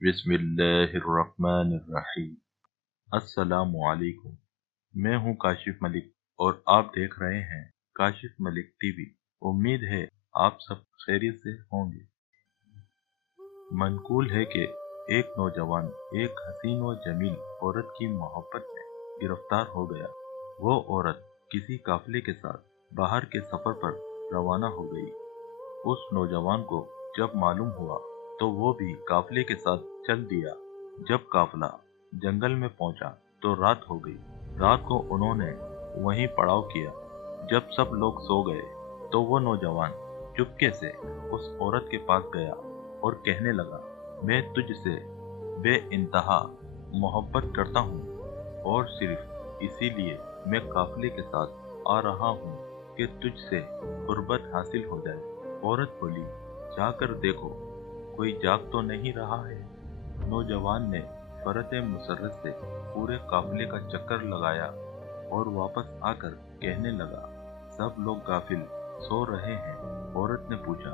बिस्मिल्लाहिर्रहमानिर्रहीम। अस्सलामु अलैकुम। मैं हूं काशिफ मलिक और आप देख रहे हैं काशिफ मलिक टीवी। उम्मीद है आप सब खैरियत से होंगे। मनकूल है कि एक नौजवान एक हसीन व जमील औरत की मोहब्बत में गिरफ्तार हो गया। वो औरत किसी काफिले के साथ बाहर के सफर पर रवाना हो गई। उस नौजवान को जब मालूम हुआ तो वो भी काफिले के साथ चल दिया। जब काफिला जंगल में पहुंचा तो रात हो गई। रात को उन्होंने वहीं पड़ाव किया। जब सब लोग सो गए तो वो नौजवान चुपके से उस औरत के पास गया और कहने लगा, मैं तुझसे बेइंतहा मोहब्बत करता हूँ और सिर्फ इसीलिए मैं काफिले के साथ आ रहा हूँ कि तुझसे कुर्बत हासिल हो जाए। औरत बोली, जाकर देखो कोई जाग तो नहीं रहा है। नौजवान ने फरत मुसर्रत से पूरे काफिले का चक्कर लगाया और वापस आकर कहने लगा, सब लोग गाफिल सो रहे हैं। औरत ने पूछा,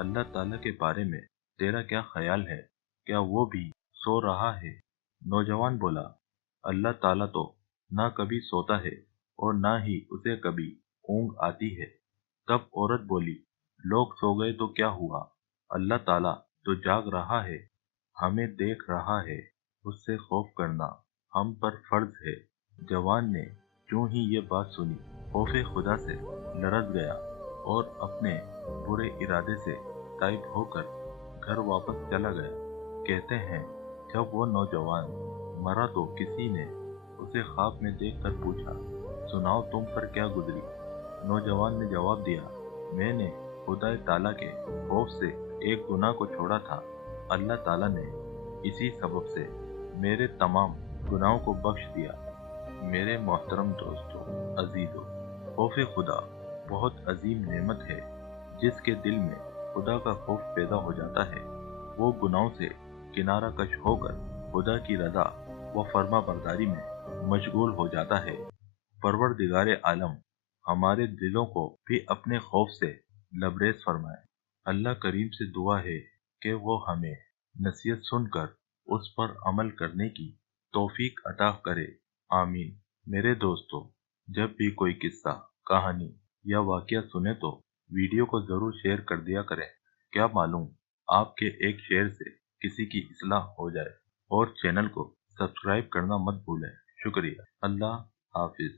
अल्लाह ताला के बारे में तेरा क्या ख्याल है, क्या वो भी सो रहा है? नौजवान बोला, अल्लाह ताला तो ना कभी सोता है और ना ही उसे कभी ऊंघ आती है। तब औरत बोली, लोग सो गए तो क्या हुआ, अल्लाह ताला तो जाग रहा है, हमें देख रहा है, उससे खौफ करना हम पर फर्ज है। जवान ने यूं ही ये बात सुनी, खौफे खुदा से लरज गया और अपने बुरे इरादे से ताइब होकर घर वापस चला गया। कहते हैं, जब वो नौजवान मरा तो किसी ने उसे ख्वाब में देखकर पूछा, सुनाओ तुम पर क्या गुजरी? नौजवान ने जवाब दिया, मैंने खुदा ताला के खौफ से एक गुनाह को छोड़ा था। अल्लाह ताला ने इसी सबब से मेरे तमाम गुनाहों को बख्श दिया। मेरे मोहतरम दोस्तों, अजीजों, खौफ खुदा बहुत अजीम नेमत है। जिसके दिल में खुदा का खौफ पैदा हो जाता है वो गुनाहों से किनारा कश होकर खुदा की रजा व फर्मा बरदारी में मशगूल हो जाता है। परवरदिगार आलम हमारे दिलों को भी अपने खौफ से लबरेज फरमाए। अल्लाह करीम से दुआ है कि वो हमें नसीहत सुनकर उस पर अमल करने की तौफीक अता करे। आमीन। मेरे दोस्तों, जब भी कोई किस्सा, कहानी या वाकया सुने तो वीडियो को जरूर शेयर कर दिया करें। क्या मालूम आपके एक शेयर से किसी की इस्लाह हो जाए। और चैनल को सब्सक्राइब करना मत भूलें। शुक्रिया। अल्लाह हाफिज।